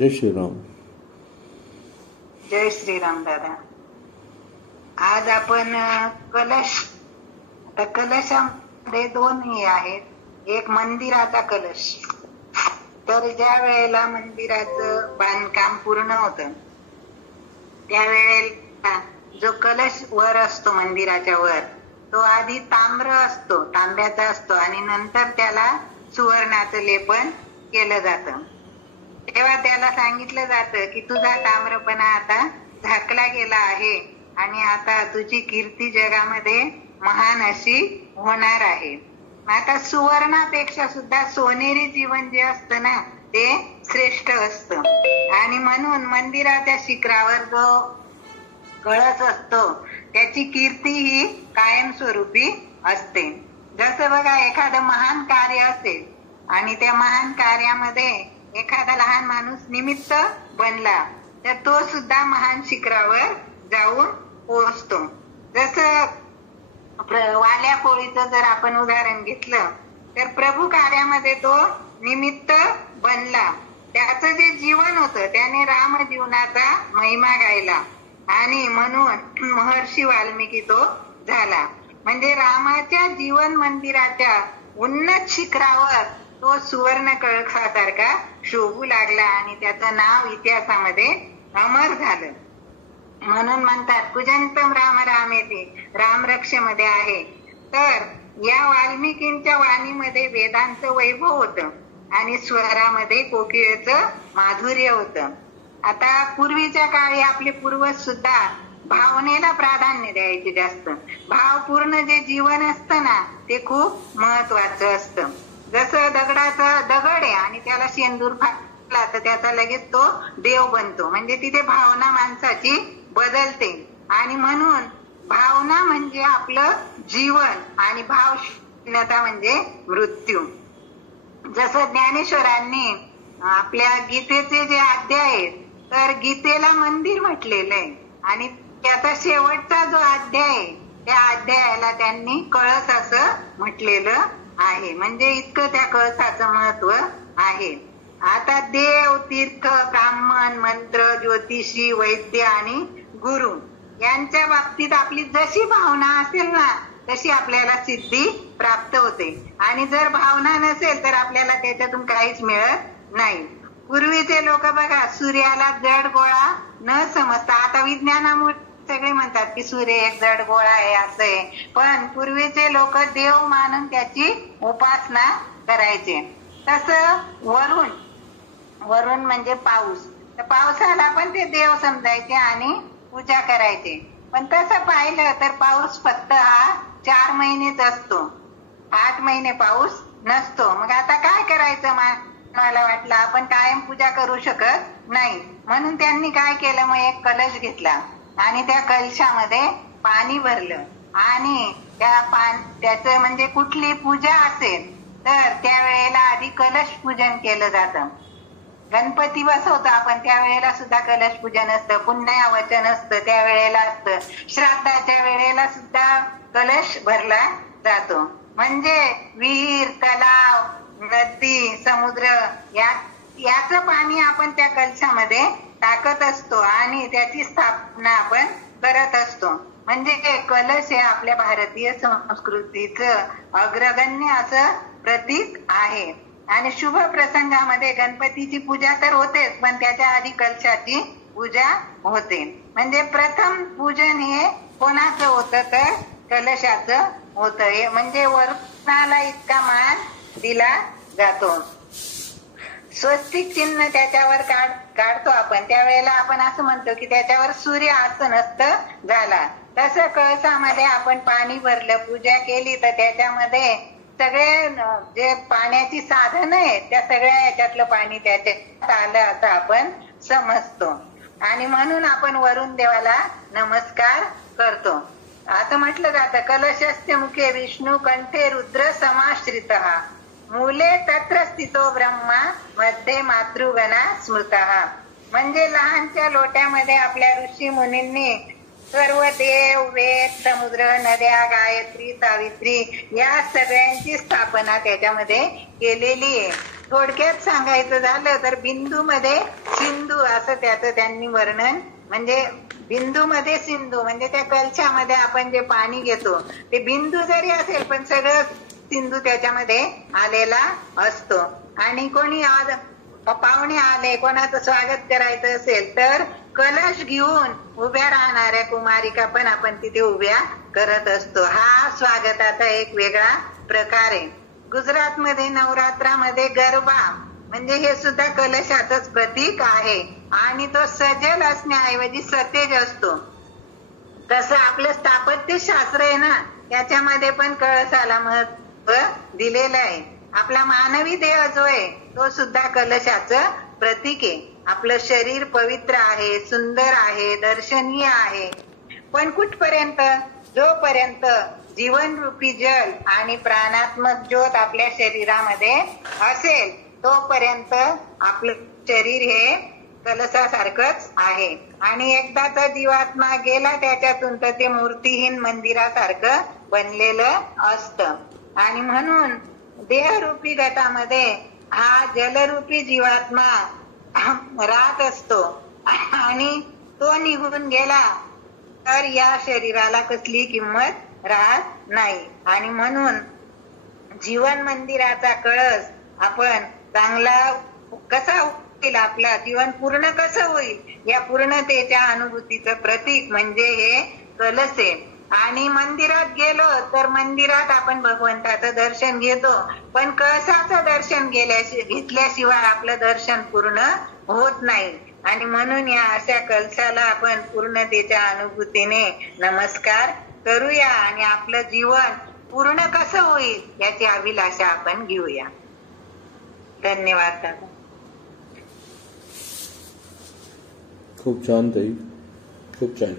जय श्रीराम. जय श्रीराम दादा. आज आपण कलश, आता कलशामध्ये दोन हे आहेत. एक मंदिराचा कलश. तर ज्या वेळेला मंदिराचं बांधकाम पूर्ण होतं त्यावेळेला जो कलश वर असतो मंदिराच्या वर, तो आधी ताम्र असतो, तांब्याचा असतो, आणि नंतर त्याला सुवर्णाचं लेपन केलं जातं. तेव्हा त्याला सांगितलं जातं की तुझा ताम्रपणा आता झाकला गेला आहे आणि आता तुझी कीर्ती जगामध्ये महान अशी होणार आहे. आता सुवर्णापेक्षा सुद्धा सोनेरी जीवन जे असतं ना, ते श्रेष्ठ असतं. आणि म्हणून मंदिराच्या शिखरावर जो कळस असतो त्याची कीर्ती ही कायमस्वरूपी असते. जसं बघा, एखादं महान कार्य असेल आणि त्या महान कार्यामध्ये एखादा लहान माणूस निमित्त बनला तर तो सुद्धा महान शिखरावर जाऊन पोहोचतो. जसं वाल्या कोळीचं जर आपण उदाहरण घेतलं तर प्रभू कार्यामध्ये तो निमित्त बनला. त्याचं जे जीवन होतं त्याने राम जीवनाचा महिमा गायला आणि म्हणून महर्षी वाल्मिकी तो झाला. म्हणजे रामाच्या जीवन मंदिराच्या उन्नत शिखरावर तो सुवर्ण कळसासारखा शोभू लागला आणि त्याचं नाव इतिहासामध्ये अमर झालं. म्हणून म्हणतात कुजंतम राम रामेती, राम रक्षेमध्ये आहे. तर या वाल्मिकींच्या वाणीमध्ये वेदांचं वैभव होतं आणि स्वरामध्ये कोकिळेचं माधुर्य होतं. आता पूर्वीच्या काळी आपले पूर्वज सुद्धा भावनेला प्राधान्य द्यायचे जास्त. भावपूर्ण जे जीवन असतं ना ते खूप महत्वाचं असतं. जसं दगडाचा दगड आहे आणि त्याला शेंदूर फाटला तर त्याचा लगेच तो देव बनतो. म्हणजे तिथे भावना माणसाची बदलते. आणि म्हणून भावना म्हणजे आपलं जीवन आणि भावशून्यता म्हणजे मृत्यू. जसं ज्ञानेश्वरांनी आपल्या गीतेचे जे अध्याय आहेत, तर गीतेला मंदिर म्हटलेलं आहे आणि त्याचा शेवटचा जो अध्याय आहे त्या अध्यायाला त्यांनी कळस असं म्हटलेलं आहे. म्हणजे इतकं त्या कळसाचं महत्व आहे. आता देव, तीर्थ, ब्राह्मण, मंत्र, ज्योतिषी, वैद्य आणि गुरु यांच्या बाबतीत आपली जशी भावना असेल ना तशी आपल्याला सिद्धी प्राप्त होते. आणि जर भावना नसेल तर आपल्याला त्याच्यातून काहीच मिळत नाही. पूर्वीचे लोक बघा, सूर्याला जड गोळा न समजता, आता विज्ञानामुळे सगळे म्हणतात की सूर्य एक जड गोळा आहे असं आहे, पण पूर्वीचे लोक देव मानून त्याची उपासना करायचे. तसं वरुण म्हणजे पाऊस, तर पावसाला पण ते देव समजायचे आणि पूजा करायचे. पण तसं पाहिलं तर पाऊस फक्त हा 4 महिनेच असतो, 8 महिने पाऊस नसतो. मग आता काय करायचं? मला वाटलं आपण कायम पूजा करू शकत नाही, म्हणून त्यांनी काय केलं, मग एक कलश घेतला आणि त्या कलशामध्ये पाणी भरलं आणि त्याचं म्हणजे कुठली पूजा असेल तर त्यावेळेला आधी कलश पूजन केलं जातं. गणपती बसवतो आपण त्यावेळेला सुद्धा कलश पूजन असतं, पुण्यावचन असतं त्यावेळेला असतं, श्राद्धाच्या वेळेला सुद्धा कलश भरला जातो. म्हणजे विहीर, तलाव, नदी, समुद्र याचं पाणी आपण त्या कलशामध्ये टाकत असतो आणि त्याची स्थापना आपण करत असतो. म्हणजे कलश हे आपल्या भारतीय संस्कृतीचं अग्रगण्य असं प्रतीक आहे. आणि शुभ प्रसंगामध्ये गणपतीची पूजा तर होतेच, पण त्याच्या आधी कलशाची पूजा होते. म्हणजे प्रथम पूजन हे कोणाचं होतं तर कलशाचं होतं. म्हणजे वरुणाला इतका मान दिला जातो. स्वस्तिक चिन्ह त्याच्यावर काढतो आपण, त्यावेळेला आपण असं म्हणतो की त्याच्यावर सूर्य आसन नसतं झाला. तसं कळसामध्ये आपण पाणी भरलं, पूजा केली तर त्याच्यामध्ये सगळे जे पाण्याची साधनं आहेत त्या सगळ्या याच्यातलं पाणी त्याच्यात आलं असं आपण समजतो. आणि म्हणून आपण वरुण देवाला नमस्कार करतो. असं म्हटलं जातं, कलशस्य मुखे विष्णू कंठे रुद्र समाश्रितः मूले तत्र स्थितो ब्रह्मा मध्ये मातृगणा स्मृतः. म्हणजे लहानच्या लोट्यामध्ये आपल्या ऋषी मुनींनी सर्व देव, वेद, समुद्र, नद्या, गायत्री, सावित्री या सगळ्यांची स्थापना त्याच्यामध्ये केलेली आहे. थोडक्यात सांगायचं झालं तर बिंदू मध्ये सिंधू असं त्याचं त्यांनी वर्णन, म्हणजे बिंदू मध्ये सिंधू म्हणजे त्या कलशामध्ये आपण जे पाणी घेतो ते बिंदू जरी असेल पण सगळं सिंधू त्याच्यामध्ये आलेला असतो. आणि कोणी आज पाहुणे आले, कोणाचं स्वागत करायचं असेल तर कलश घेऊन उभ्या राहणाऱ्या कुमारिका पण आपण तिथे उभ्या करत असतो. हा स्वागताचा एक वेगळा प्रकार आहे. गुजरातमध्ये नवरात्रामध्ये गरबा म्हणजे हे सुद्धा कलशाचंच प्रतीक आहे आणि तो सजल असण्याऐवजी सतेज असतो. तसं आपलं स्थापत्य शास्त्र आहे ना, त्याच्यामध्ये पण कळसाला महत्व दिलेलं आहे. आपला मानवी देह जो आहे तो सुद्धा कलशाचं प्रतीक आहे. आपलं शरीर पवित्र आहे, सुंदर आहे, दर्शनीय आहे, पण कुठपर्यंत? जोपर्यंत जीवन रूपी जल आणि प्राणात्मक ज्योत आपल्या शरीरामध्ये असेल तोपर्यंत आपलं शरीर हे कलशासारखंच आहे. आणि एकदाचा जीवात्मा गेला त्याच्यातून तर ते मूर्तीहीन मंदिरासारखं बनलेलं असतं. आणि म्हणून देहरूपी गटामध्ये हा जलरूपी जीवात्मा राहत असतो आणि तो निघून गेला तर या शरीराला कसली किंमत राहत नाही. आणि म्हणून जीवन मंदिराचा कळस आपण चांगला कसा होईल, आपला जीवन पूर्ण कसं होईल या पूर्णतेच्या अनुभूतीचं प्रतीक म्हणजे हे कलश आहे. आणि मंदिरात गेलो तर मंदिरात आपण भगवंताचं दर्शन घेतो, पण कळसाचं दर्शन घेतल्याशिवाय आपलं दर्शन पूर्ण होत नाही. आणि म्हणून या अशा कलशाला आपण पूर्णतेच्या अनुभूतीने नमस्कार करूया आणि आपलं जीवन पूर्ण कसं होईल याची अभिलाषा आपण घेऊया. धन्यवाद दादा. खूप छान ताई, खूप छान.